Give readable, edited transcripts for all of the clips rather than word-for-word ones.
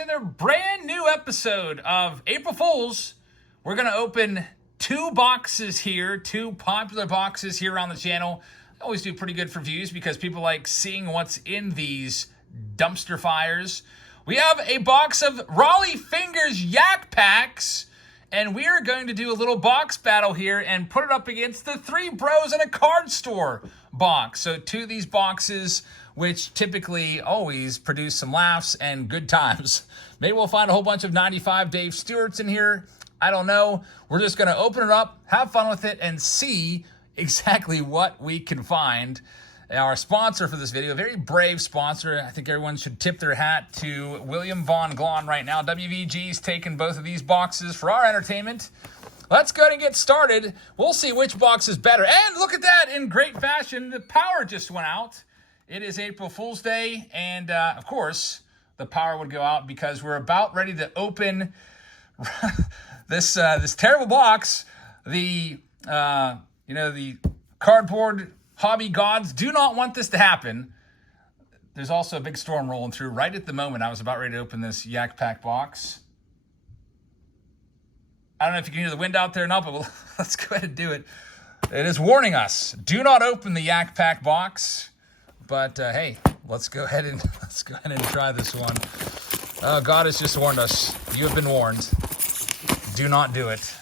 to their brand new episode of April Fools. We're going to open two boxes here, two popular boxes here on the channel. I always do pretty good for views because people like seeing what's in these dumpster fires. We have a box of Raleigh Fingers Yak Packs, and we are going to do a little box battle here and put it up against the Three Bros in a Card Store box. So two of these boxes, which typically always produce some laughs and good times. Maybe we'll find a whole bunch of 95 Dave Stewarts in here. I don't know. We're just going to open it up, have fun with it, and see exactly what we can find. Our sponsor for this video, a very brave sponsor. I think everyone should tip their hat to William Von Glahn right now. WVG's taking both of these boxes for our entertainment. Let's go ahead and get started. We'll see which box is better. And look at that, in great fashion, the power just went out. It is April Fool's Day, and of course, the power would go out because we're about ready to open this terrible box. The cardboard hobby gods do not want this to happen. There's also a big storm rolling through right at the moment. I was about ready to open this Yak Pack box. I don't know if you can hear the wind out there or not, but let's go ahead and do it. It is warning us, do not open the Yak Pack box. But hey, let's go ahead and try this one. God has just warned us. You have been warned. Do not do it.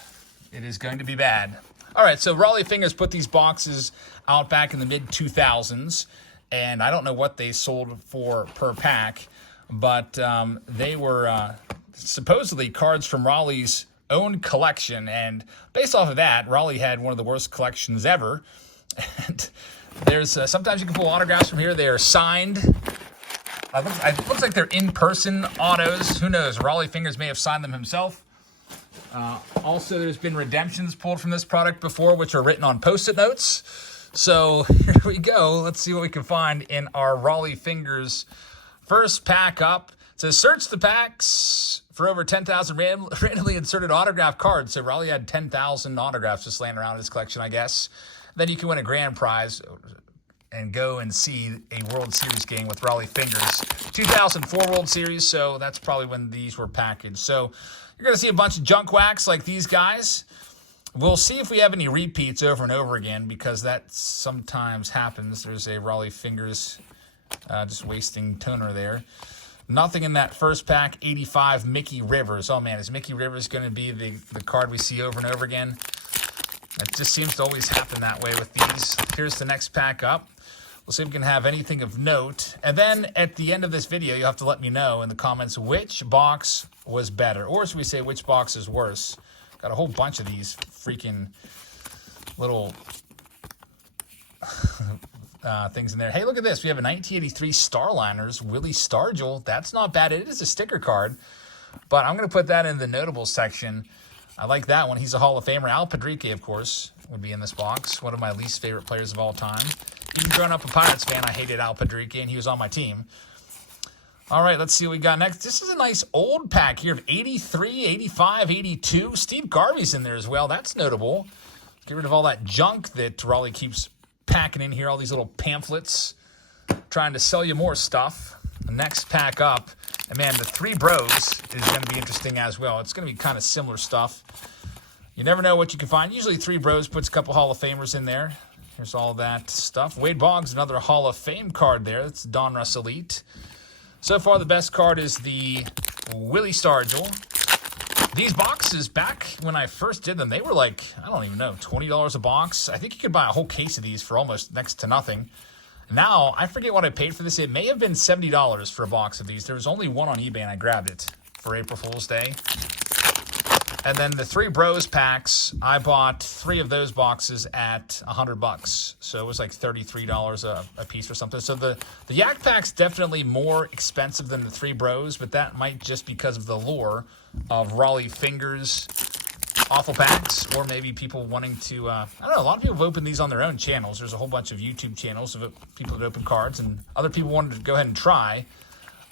It is going to be bad. All right, so Raleigh Fingers put these boxes out back in the mid-2000s, and I don't know what they sold for per pack, but they were supposedly cards from Raleigh's own collection, and based off of that, Raleigh had one of the worst collections ever. And there's sometimes you can pull autographs from here. They are signed. It looks like they're in-person autos. Who knows? Raleigh Fingers may have signed them himself. Also, there's been redemptions pulled from this product before, which are written on Post-it notes. So here we go. Let's see what we can find in our Raleigh Fingers first pack up. It says, search the packs for over 10,000 randomly inserted autograph cards. So Raleigh had 10,000 autographs just laying around in his collection, I guess. Then you can win a grand prize and go and see a World Series game with Raleigh Fingers. 2004 World Series, so that's probably when these were packaged. So you're going to see a bunch of junk wax like these guys. We'll see if we have any repeats over and over again because that sometimes happens. There's a Raleigh Fingers just wasting toner there. Nothing in that first pack. 85 Mickey Rivers. Oh, man, is Mickey Rivers going to be the card we see over and over again? It just seems to always happen that way with these. Here's the next pack up. We'll see if we can have anything of note. And then at the end of this video, you'll have to let me know in the comments which box was better. Or as we say, which box is worse. Got a whole bunch of these freaking little things in there. Hey, look at this. We have a 1983 Starliners, Willie Stargell. That's not bad. It is a sticker card. But I'm going to put that in the notables section. I like that one. He's a Hall of Famer. Al Padrique, of course, would be in this box. One of my least favorite players of all time. Even growing up a Pirates fan, I hated Al Padrique, and he was on my team. All right, let's see what we got next. This is a nice old pack here of 83, 85, 82. Steve Garvey's in there as well. That's notable. Get rid of all that junk that Raleigh keeps packing in here, all these little pamphlets, trying to sell you more stuff. The next pack up, and man, the Three Bros is going to be interesting as well. It's going to be kind of similar stuff. You never know what you can find. Usually Three Bros puts a couple Hall of Famers in there. Here's all that stuff. Wade Boggs, another Hall of Fame card there. That's Don Russ Elite. So far, the best card is the Willie Stargell. These boxes, back when I first did them, they were like, I don't even know, $20 a box. I think you could buy a whole case of these for almost next to nothing. Now, I forget what I paid for this. It may have been $70 for a box of these. There was only one on eBay, and I grabbed it for April Fool's Day. And then the Three Bros packs, I bought 3 of those boxes at $100. So it was like $33 a piece or something. So the Yak Pack's definitely more expensive than the Three Bros, but that might just because of the lure of Raleigh Fingers awful packs, or maybe people wanting to, I don't know, a lot of people have opened these on their own channels. There's a whole bunch of YouTube channels of people that open cards, and other people wanted to go ahead and try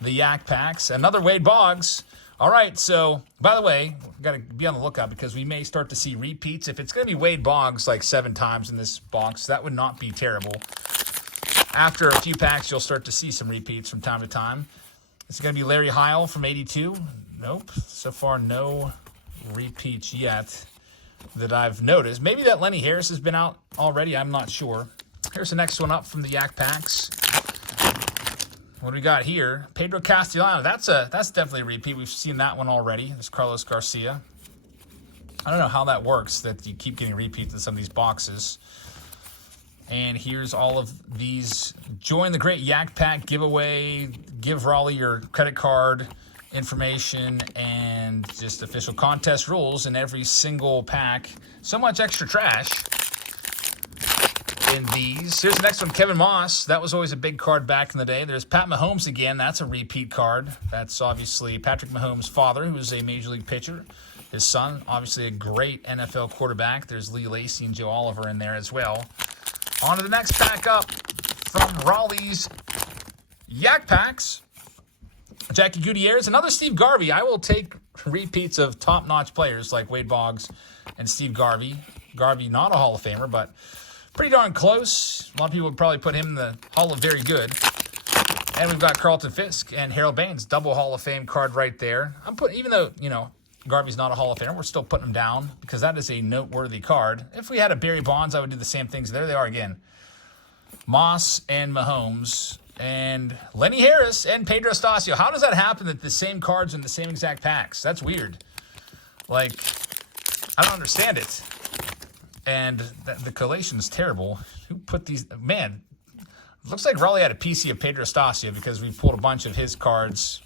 the Yak Packs. Another Wade Boggs. All right, so, by the way, we've got to be on the lookout because we may start to see repeats. If it's going to be Wade Boggs like 7 times in this box, that would not be terrible. After a few packs, you'll start to see some repeats from time to time. Is it going to be Larry Heil from 82? Nope. So far, no repeats yet that I've noticed. Maybe that Lenny Harris has been out already. I'm not sure. Here's the next one up from the Yak Packs. What do we got here? Pedro Castellano. That's definitely a repeat. We've seen that one already. There's Carlos Garcia. I don't know how that works, that you keep getting repeats in some of these boxes. And here's all of these. Join the great Yak Pack giveaway. Give Raleigh your credit card information and just official contest rules in every single pack. So much extra trash in these. Here's the next one, Kevin Moss. That was always a big card back in the day. There's Pat Mahomes again. That's a repeat card. That's obviously Patrick Mahomes' father, who was a Major League pitcher. His son, obviously a great NFL quarterback. There's Lee Lacy and Joe Oliver in there as well. On to the next pack up from Raleigh's Yak Packs. Jackie Gutierrez, another Steve Garvey. I will take repeats of top-notch players like Wade Boggs and Steve Garvey. Garvey, not a Hall of Famer, but pretty darn close. A lot of people would probably put him in the Hall of Very Good. And we've got Carlton Fisk and Harold Baines, double Hall of Fame card right there. I'm putting, even though, you know, Garvey's not a Hall of Famer, we're still putting him down because that is a noteworthy card. If we had a Barry Bonds, I would do the same things. There they are again. Moss and Mahomes and Lenny Harris and Pedro Stasio. How does that happen that the same cards in the same exact packs? That's weird. Like, I don't understand it. And the collation is terrible. Who put these? Man, looks like Raleigh had a PC of Pedro Stasio because we pulled a bunch of his cards.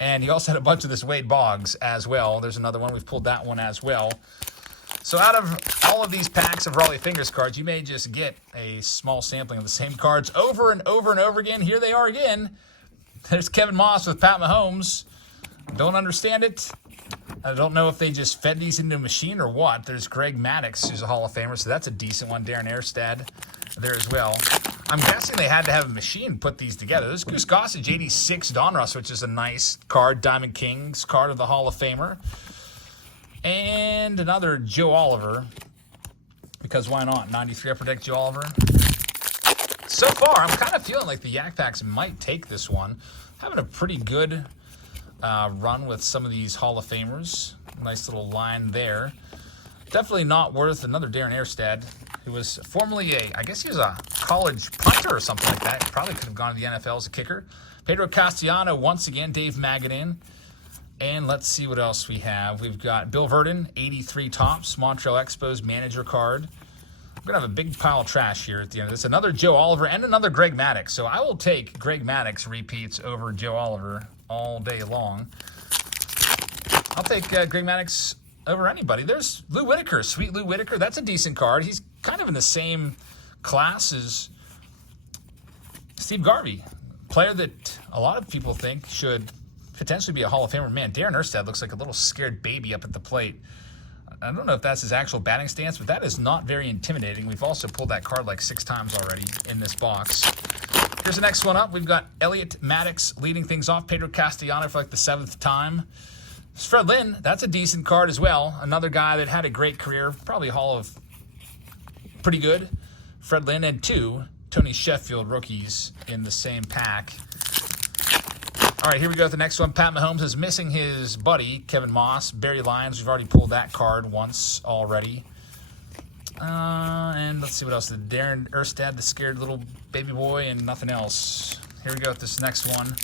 And he also had a bunch of this Wade Boggs as well. There's another one. We've pulled that one as well. So out of all of these packs of Raleigh Fingers cards, you may just get a small sampling of the same cards over and over and over again. Here they are again. There's Kevin Moss with Pat Mahomes. Don't understand it. I don't know if they just fed these into a machine or what. There's Greg Maddux, who's a Hall of Famer, so that's a decent one. Darren Erstad there as well. I'm guessing they had to have a machine put these together. There's Goose Gossage, 86 Donruss, which is a nice card. Diamond Kings card of the Hall of Famer. And another Joe Oliver, because why not? 93 Upper Deck Joe Oliver. So far, I'm kind of feeling like the Yak Packs might take this one. Having a pretty good run with some of these Hall of Famers. Nice little line there. Definitely not worth another Darren Erstad, who was formerly I guess he was a college punter or something like that. He probably could have gone to the NFL as a kicker. Pedro Castellano, once again, Dave Magadan. And let's see what else we have. We've got Bill Verdon, 83 Tops, Montreal Expos manager card. We're going to have a big pile of trash here at the end of this. Another Joe Oliver and another Greg Maddux. So I will take Greg Maddux repeats over Joe Oliver all day long. I'll take Greg Maddux over anybody. There's Lou Whitaker, sweet Lou Whitaker. That's a decent card. He's kind of in the same class as Steve Garvey, player that a lot of people think should potentially be a Hall of Famer. Man, Darren Erstad looks like a little scared baby up at the plate. I don't know if that's his actual batting stance, but that is not very intimidating. We've also pulled that card like 6 times already in this box. Here's the next one up. We've got Elliot Maddux leading things off. Pedro Castellano for like the 7th time. Fred Lynn, that's a decent card as well. Another guy that had a great career, probably Hall of pretty good. Fred Lynn and 2 Tony Sheffield rookies in the same pack. All right, here we go with the next one. Pat Mahomes is missing his buddy, Kevin Moss. Barry Lyons, we've already pulled that card once already. And let's see what else. The Darren Erstad, the scared little baby boy, and nothing else. Here we go with this next one.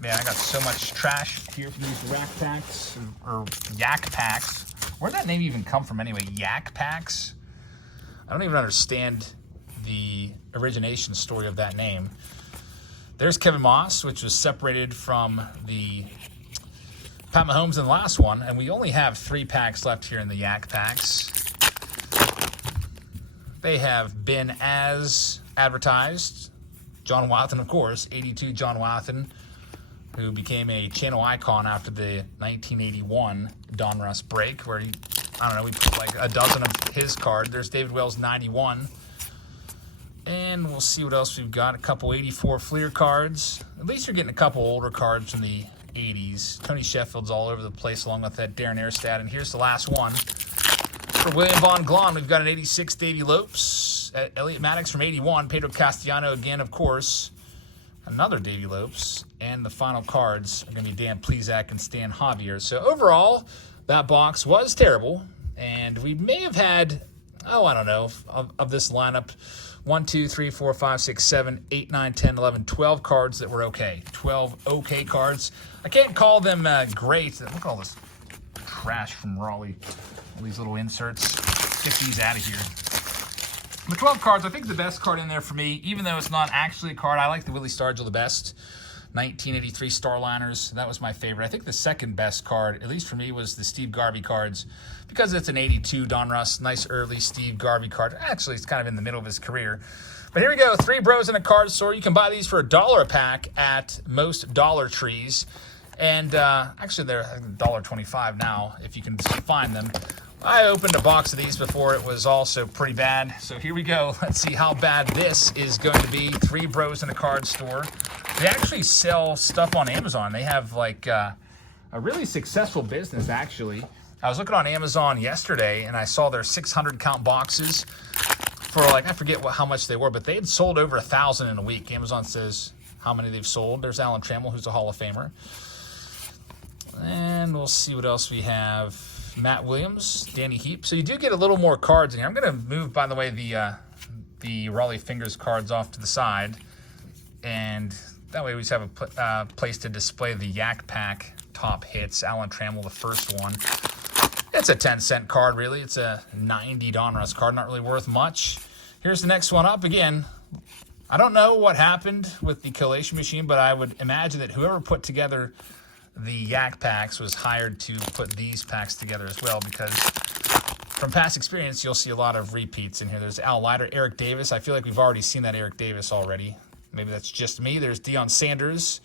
Man, I got so much trash here from these Yak Packs, or Yak Packs. Where'd that name even come from anyway? Yak Packs? I don't even understand the origination story of that name. There's Kevin Moss, which was separated from the Pat Mahomes in the last one, and we only have 3 packs left here in the Yak Packs. They have been as advertised. John Wathan, of course, 82 John Wathan, who became a channel icon after the 1981 Donruss break, where he, I don't know, we put like a dozen of his card. There's David Wells, 91. And we'll see what else we've got. A couple 84 Fleer cards. At least you're getting a couple older cards from the 80s. Tony Sheffield's all over the place along with that Darren Erstad. And here's the last one. For William Von Glon, we've got an 86 Davey Lopes. Elliot Maddux from 81. Pedro Castellano again, of course. another Davey Lopes, and the final cards are going to be Dan Plesac and Stan Javier. So overall, that box was terrible, and we may have had, I don't know, of this lineup, 1, 2, 3, 4, 5, 6, 7, 8, 9, 10, 11, 12 cards that were okay. 12 okay cards. I can't call them great. Look at all this trash from Raleigh. All these little inserts. Get these out of here. The 12 cards, I think the best card in there for me, even though it's not actually a card, I like the Willie Stargell the best. 1983 Starliners, that was my favorite. I think the second best card, at least for me, was the Steve Garvey cards, because it's an 82 Donruss, nice early Steve Garvey card. Actually, it's kind of in the middle of his career. But here we go, 3 Bros in a card store. You can buy these for $1 a pack at most Dollar Trees. And actually, they're $1.25 now, if you can find them. I opened a box of these before. It was also pretty bad. So here we go. Let's see how bad this is going to be. 3 Bros in a card store. They actually sell stuff on Amazon. They have like a really successful business, actually. I was looking on Amazon yesterday, and I saw their 600 count boxes for like, I forget how much they were, but they had sold over 1,000 in a week. Amazon says how many they've sold. There's Alan Trammell, who's a Hall of Famer. And we'll see what else we have. Matt Williams, Danny Heap. So you do get a little more cards in here. I'm going to move, by the way, the Raleigh Fingers cards off to the side. And that way we just have a place to display the Yak Pack top hits. Alan Trammell, the first one. It's a 10-cent card, really. It's a 90 Donruss card, not really worth much. Here's the next one up. Again, I don't know what happened with the collation machine, but I would imagine that whoever put together the Yak Packs was hired to put these packs together as well, because from past experience, you'll see a lot of repeats in here. There's Al Leiter, Eric Davis. I feel like we've already seen that Eric Davis already. Maybe that's just me. There's Deion Sanders.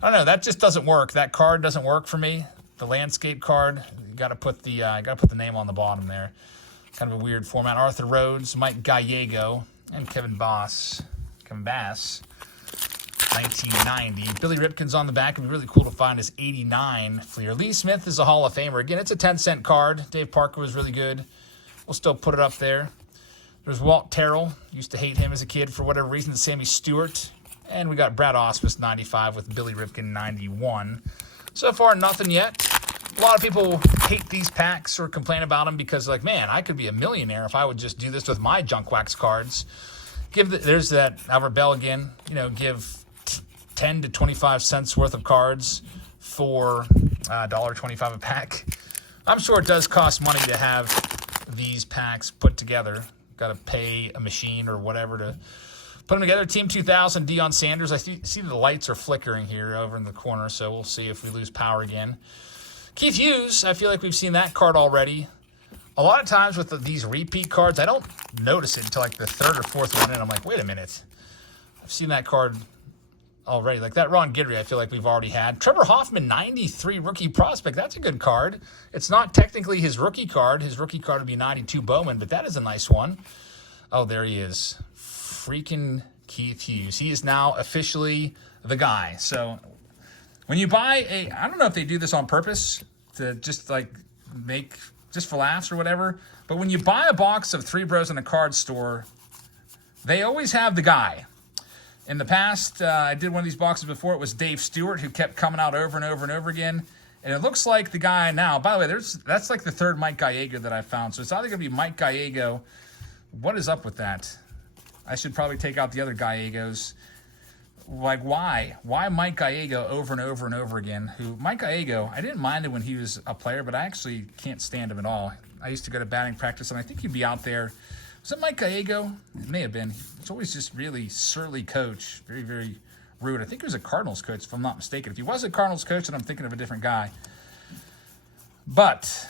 I don't know. That just doesn't work. That card doesn't work for me. The landscape card, you got to put the name on the bottom there. Kind of a weird format. Arthur Rhodes, Mike Gallego, and Kevin Bass. 1990. Billy Ripken's on the back. It'd be really cool to find his 89 Fleer. Lee Smith is a Hall of Famer. Again, it's a 10-cent card. Dave Parker was really good. We'll still put it up there. There's Walt Terrell. Used to hate him as a kid for whatever reason. Sammy Stewart. And we got Brad Auspis, 95, with Billy Ripken, 91. So far, nothing yet. A lot of people hate these packs or complain about them because, like, man, I could be a millionaire if I would just do this with my junk wax cards. There's that Albert Bell again. Give 10 to 25 cents worth of cards for $1.25 a pack. I'm sure it does cost money to have these packs put together. Got to pay a machine or whatever to put them together. Team 2000, Deion Sanders. I see the lights are flickering here over in the corner, so we'll see if we lose power again. Keith Hughes, I feel like we've seen that card already. A lot of times with these repeat cards, I don't notice it until like the third or fourth one, and I'm like, wait a minute. I've seen that card already. Like that Ron Guidry, I feel like we've already had. Trevor Hoffman, 93 rookie prospect. That's a good card. It's not technically his rookie card. His rookie card would be 92 Bowman, but that is a nice one. Oh, there he is. Freaking Keith Hughes. He is now officially the guy. So when you buy I don't know if they do this on purpose to just like make, just for laughs or whatever, but when you buy a box of 3 Bros in a card store, they always have the guy. In the past, I did one of these boxes before. It was Dave Stewart, who kept coming out over and over and over again. And it looks like the guy now, by the way, that's like the third Mike Gallego that I found. So it's either going to be Mike Gallego. What is up with that? I should probably take out the other Gallegos. Like, why? Why Mike Gallego over and over and over again? Mike Gallego, I didn't mind him when he was a player, but I actually can't stand him at all. I used to go to batting practice, and I think he'd be out there. Was it Mike Gallego? It may have been. He's always just really surly coach. Very, very rude. I think he was a Cardinals coach, if I'm not mistaken. If he was a Cardinals coach, then I'm thinking of a different guy. But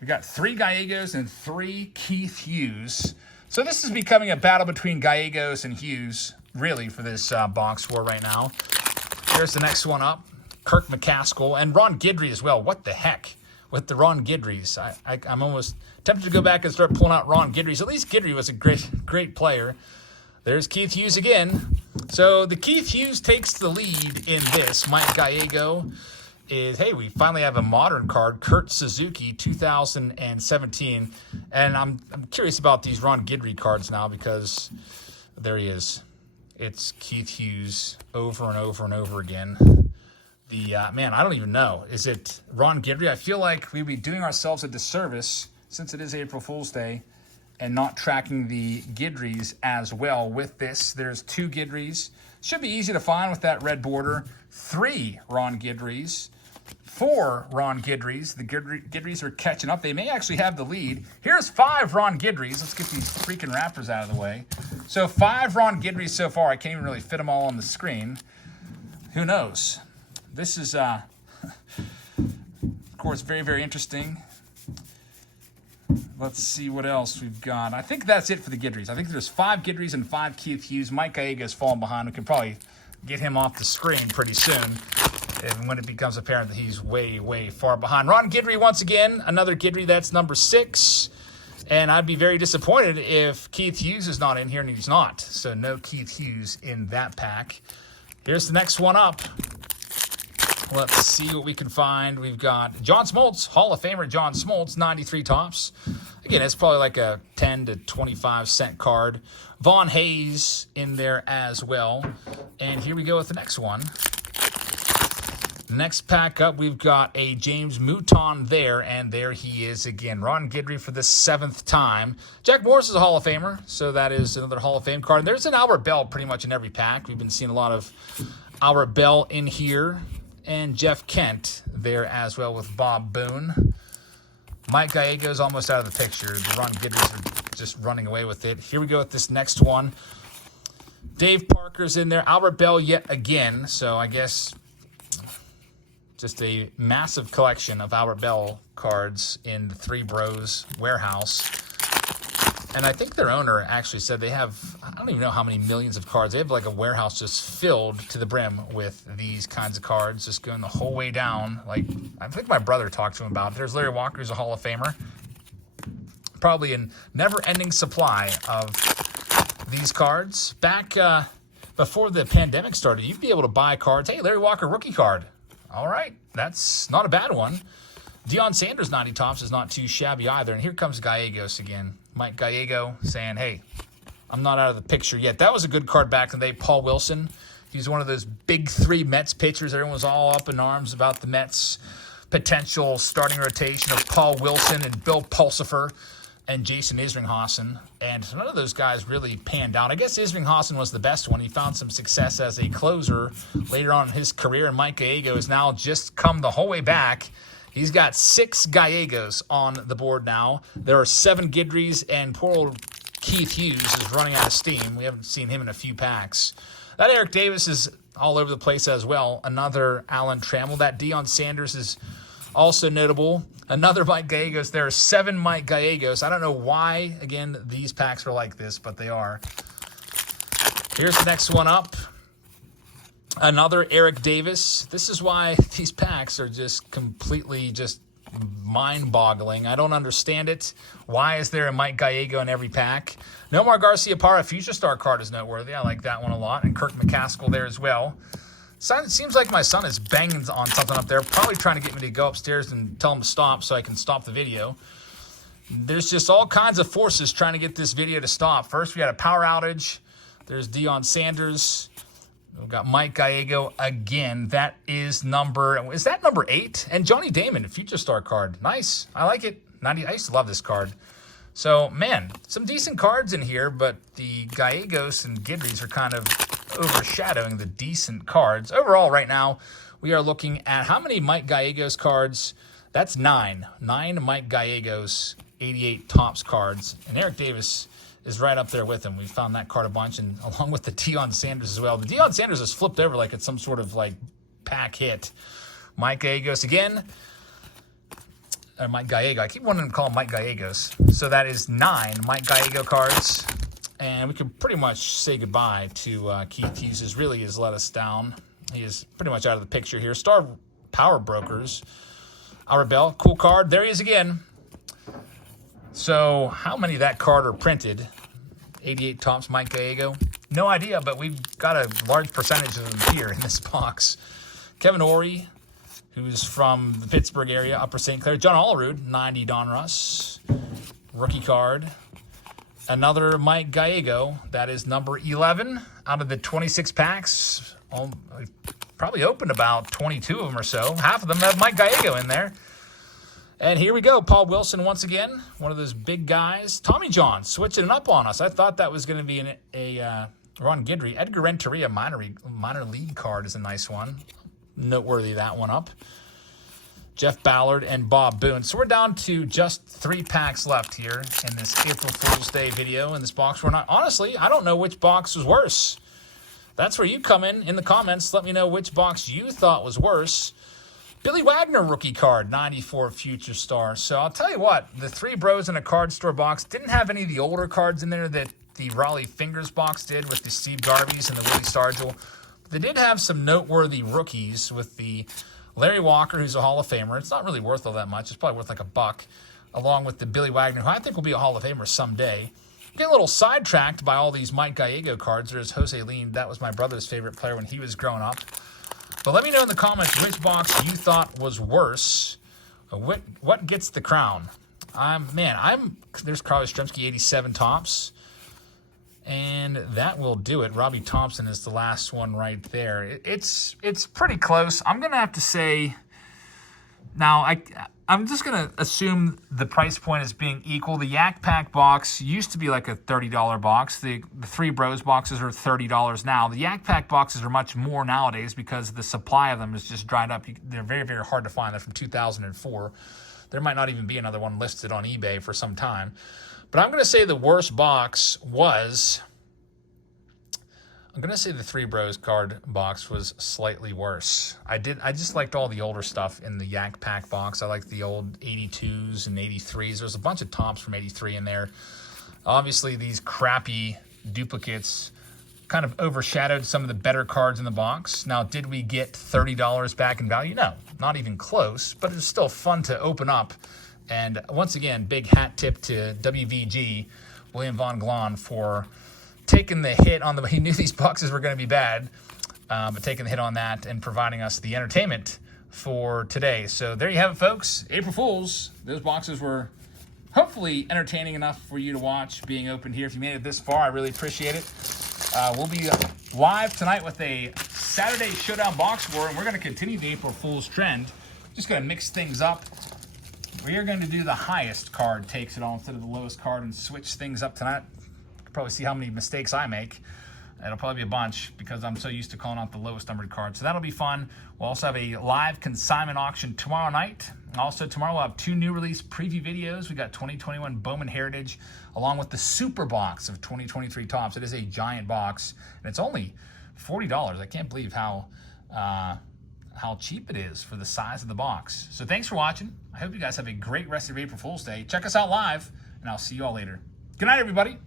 we got 3 Gallegos and 3 Keith Hughes. So this is becoming a battle between Gallegos and Hughes, really, for this box war right now. Here's the next one up. Kirk McCaskill and Ron Guidry as well. What the heck with the Ron Guidrys? I'm almost tempted to go back and start pulling out Ron Guidrys. At least Guidry was a great player. There's Keith Hughes again. So the Keith Hughes takes the lead in this. Mike Gallego is, hey, we finally have a modern card. Kurt Suzuki, 2017. And I'm curious about these Ron Guidry cards now because there he is. it's Keith Hughes over and over and over again. The man, I don't even know. Is it Ron Guidry? I feel like we'd be doing ourselves a disservice since it is April Fool's Day and not tracking the Guidrys as well with this. There's 2 Guidrys. Should be easy to find with that red border. 3 Ron Guidrys. 4 Ron Guidrys. The Guidrys are catching up. They may actually have the lead. Here's 5 Ron Guidrys. Let's get these freaking wrappers out of the way. So 5 Ron Guidrys so far. I can't even really fit them all on the screen. Who knows? This is, of course, very, very interesting. Let's see what else we've got. I think that's it for the Guidrys. I think there's 5 Guidrys and 5 Keith Hughes. Mike Gallego's falling behind. We can probably get him off the screen pretty soon when it becomes apparent that he's way, way far behind. Ron Guidry, once again, another Guidry. That's number 6. And I'd be very disappointed if Keith Hughes is not in here, and he's not. So no Keith Hughes in that pack. Here's the next one up. Let's see what we can find. We've got John Smoltz, Hall of Famer John Smoltz, 93 tops. Again, it's probably like a 10 to 25 cent card. Vaughn Hayes in there as well. And here we go with the next one. Next pack up, we've got a James Mouton there, and there he is again. Ron Guidry for the 7th time. Jack Morris is a Hall of Famer, so that is another Hall of Fame card. And there's an Albert Bell pretty much in every pack. We've been seeing a lot of Albert Bell in here. And Jeff Kent there as well with Bob Boone. Mike Gallego's almost out of the picture. The Ron Guidrys are just running away with it. Here we go with this next one. Dave Parker's in there. Albert Bell yet again. So I guess just a massive collection of Albert Bell cards in the Three Bros warehouse. And I think their owner actually said they have, I don't even know how many millions of cards. They have like a warehouse just filled to the brim with these kinds of cards, just going the whole way down. Like, I think my brother talked to him about it. There's Larry Walker, who's a Hall of Famer. Probably a never-ending supply of these cards. Back before the pandemic started, you'd be able to buy cards. Hey, Larry Walker rookie card. All right, that's not a bad one. Deion Sanders 90 tops is not too shabby either. And here comes Gallegos again. Mike Gallego saying, hey, I'm not out of the picture yet. That was a good card back in the day. Paul Wilson. He's one of those big 3 Mets pitchers. Everyone was all up in arms about the Mets' potential starting rotation of Paul Wilson and Bill Pulsifer and Jason Isringhausen. And none of those guys really panned out. I guess Isringhausen was the best one. He found some success as a closer later on in his career. And Mike Gallego has now just come the whole way back. He's got 6 Gallegos on the board now. There are 7 Guidrys, and poor old Keith Hughes is running out of steam. We haven't seen him in a few packs. That Eric Davis is all over the place as well. Another Alan Trammell. That Deion Sanders is also notable. Another Mike Gallegos. There are 7 Mike Gallegos. I don't know why, again, these packs are like this, but they are. Here's the next one up. Another Eric Davis. This is why these packs are just completely just mind-boggling. I don't understand it. Why is there a Mike Gallego in every pack? Nomar Garciaparra Future Star card is noteworthy. I like that one a lot. And Kirk McCaskill there as well. It seems like my son is banging on something up there, probably trying to get me to go upstairs and tell him to stop so I can stop the video. There's just all kinds of forces trying to get this video to stop. First, we had a power outage. There's Deion Sanders. We've got Mike Gallego again. That is number 8? And Johnny Damon, a Future Star card. Nice. I like it. I used to love this card. So, man, some decent cards in here, but the Gallegos and Guidrys are kind of overshadowing the decent cards. Overall, right now, we are looking at how many Mike Gallegos cards. That's 9. 9 Mike Gallegos, 88 tops cards. And Eric Davis is right up there with him. We found that card a bunch, and along with the Deion Sanders as well. The Deion Sanders is flipped over like it's some sort of like pack hit. Mike Gallegos again. Or Mike Gallego. I keep wanting to call him Mike Gallegos. So that is 9 Mike Gallego cards. And we can pretty much say goodbye to Keith Hughes. Has really has let us down. He is pretty much out of the picture here. Star Power Brokers. Albert Bell, cool card. There he is again. So how many of that card are printed? 88 tops Mike Gallego. No idea, but we've got a large percentage of them here in this box. Kevin Ory, who's from the Pittsburgh area, Upper St. Clair. John Olerud, 90 Donruss. Rookie card. another Mike Gallego. That is number 11 out of the 26 packs. Probably opened about 22 of them or so. Half of them have Mike Gallego in there. And here we go. Paul Wilson once again, one of those big guys. Tommy John switching it up on us. I thought that was going to be a Ron Guidry. Edgar Renteria minor league card is a nice one. Noteworthy, that one up. Jeff Ballard and Bob Boone. So we're down to just 3 packs left here in this April Fool's Day video in this box. Honestly, I don't know which box was worse. That's where you come in the comments. Let me know which box you thought was worse. Billy Wagner rookie card, 94 Future Star. So I'll tell you what, the 3 Bros in a card store box didn't have any of the older cards in there that the Raleigh Fingers box did with the Steve Garveys and the Willie Stargell. They did have some noteworthy rookies with the Larry Walker, who's a Hall of Famer. It's not really worth all that much. It's probably worth like $1, along with the Billy Wagner, who I think will be a Hall of Famer someday. Get a little sidetracked by all these Mike Gallego cards. There's Jose Lean. That was my brother's favorite player when he was growing up. But let me know in the comments which box you thought was worse. What gets the crown? There's Carly Stremski 87 tops. And that will do it. Robbie Thompson is the last one right there. It's pretty close. I'm going to have to say, now I'm just going to assume the price point is being equal. The Yak Pack box used to be like a $30 box. The 3 Bros boxes are $30 now. The Yak Pack boxes are much more nowadays because the supply of them is just dried up. They're very, very hard to find. They're from 2004. There might not even be another one listed on eBay for some time. But I'm going to say the worst box was, I'm going to say the 3 Bros card box was slightly worse. I just liked all the older stuff in the Yak Pack box. I liked the old 82s and 83s. There's a bunch of tops from 83 in there. Obviously, these crappy duplicates kind of overshadowed some of the better cards in the box. Now, did we get $30 back in value? No, not even close, but it's still fun to open up. And once again, big hat tip to WVG, William Von Glahn, for taking the hit on he knew these boxes were going to be bad, but taking the hit on that and providing us the entertainment for today. So there you have it, folks. April Fools. Those boxes were hopefully entertaining enough for you to watch being opened here. If you made it this far, I really appreciate it. We'll be live tonight with a Saturday Showdown box war, and we're going to continue the April Fool's trend. Just going to mix things up. We are going to do the highest card takes it all instead of the lowest card and switch things up tonight. You can probably see how many mistakes I make. It'll probably be a bunch because I'm so used to calling out the lowest numbered cards. So that'll be fun. We'll also have a live consignment auction tomorrow night. Also tomorrow we'll have 2 new release preview videos. We got 2021 Bowman Heritage along with the super box of 2023 tops. It is a giant box and it's only $40. I can't believe how cheap it is for the size of the box. So thanks for watching. I hope you guys have a great rest of April Fool's Day. Check us out live, and I'll see you all later. Good night, everybody.